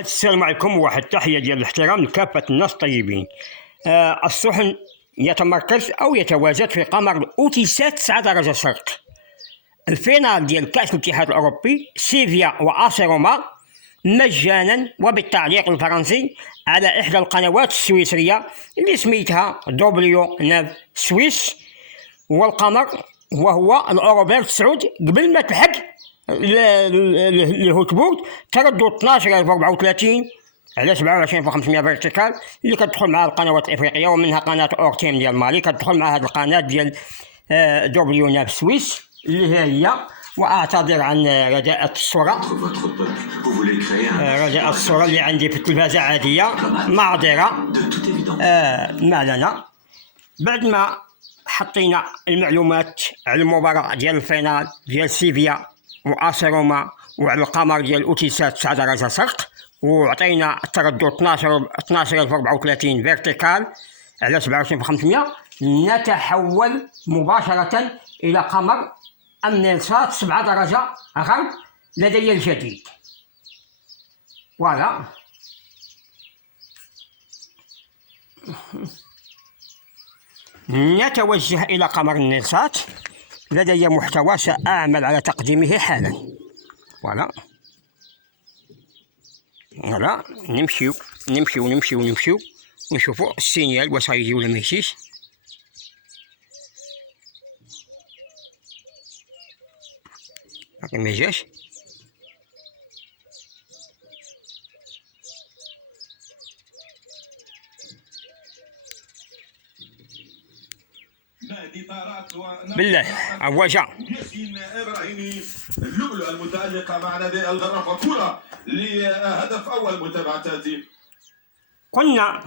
السلام عليكم. واحد تحية ديال الاحترام لكافة الناس الطيبين. الصحن يتمركز أو يتواجد في قمر الأوتيسات 9 درجة شرق. الفينال ديال كأس الاتحاد الأوروبي سيفيا وآسي روما مجانا وبالتعليق الفرنسي على إحدى القنوات السويسرية اللي سميتها W9 سويس. والقمر وهو الأوروبير سعود قبل ما تلحق الهوتبورد تردد 12034 على 27500 فيرتيكال اللي كتدخل مع القنوات الافريقيه، ومنها قناه اورتيم ديال مالي كتدخل مع هذه القناه ديال W9 سويس اللي هي. واعتذر عن رداءة الصوره، رداءة الصوره اللي عندي في التلفازه عاديه، معذره. ما لنا بعد ما حطينا المعلومات على المباراة ديال الفينال ديال سيفيا وآسي روما وعلى القمر ديال الأوتيسات 9 درجة شرق، وعطينا التردد 12034 فيرتيكال على 27500. نتحول مباشرة إلى قمر النيلسات 7 درجة غرب لدي الجديد. فوالا نتوجه إلى قمر النيلسات، لدي محتوى سأعمل على تقديمه حالا. فوالا نمشيو ونشوفوا السينيال واش غيجي ولا ما يجيش. باقي ما جاش. بالله هو جا. ياسين ابراهيمي اللؤلؤ المتألقة مع نادي الغرافة، كرة لهدف أول متابعتاتي. قلنا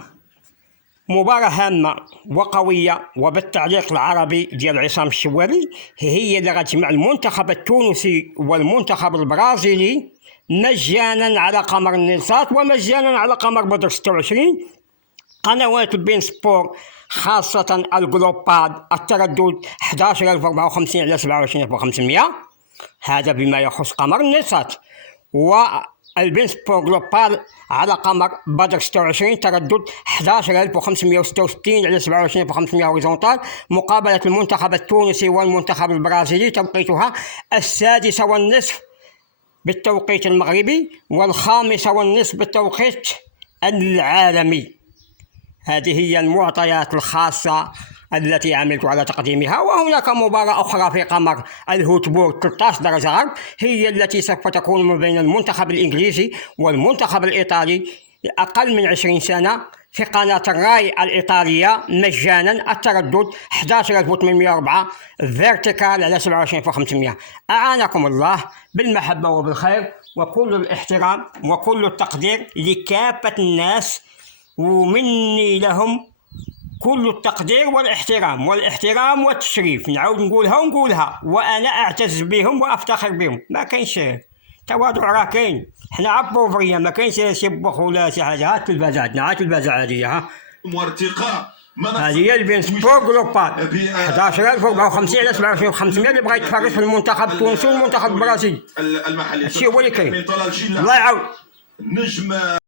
مباراة هامة وقوية وبالتعليق العربي ديال عصام الشوالي، هي اللي غتجمع المنتخب التونسي والمنتخب البرازيلي مجانا على قمر النيلسات ومجانا على قمر بدر 26. قنوات البين سبور خاصة الجلوبال التردد 11054 على 27500، هذا بما يخص قمر النيلسات. والبين سبور جلوبال على قمر بدر 26 تردد 11566 على 27500 هوريزونتال، مقابلة المنتخب التونسي والمنتخب البرازيلي توقيتها 6:30 بالتوقيت المغربي و5:30 بالتوقيت العالمي. هذه هي المعطيات الخاصة التي عملت على تقديمها. وهناك مباراة أخرى في قمر الهوتبورد 13 درجة غرب، هي التي سوف تكون ما بين المنتخب الإنجليزي والمنتخب الإيطالي أقل من 20 سنة في قناة الراي الإيطالية مجانا، التردد 11804 فيرتيكال على 27500. أعانكم الله بالمحبة وبالخير وكل الاحترام وكل التقدير لكافة الناس، ومني لهم كل التقدير والاحترام والتشريف. نعاود نقولها وأنا أعتز بهم وأفتخر بهم. ما كاينش تواضع، راه كاين. حنا عبوفرية، ما كاينش شي بوخ ولا شي حاجة. ها التلفازة عندنا، ها التلفازة عادية، ها وارتقاء هذه هي البين سبور جلوبال 11054 على 27500 اللي بغا يتفرج في المنتخب التونسي والمنتخب البرازيلي. المحلي هادشي هو اللي كاين. الله يعاود. نجم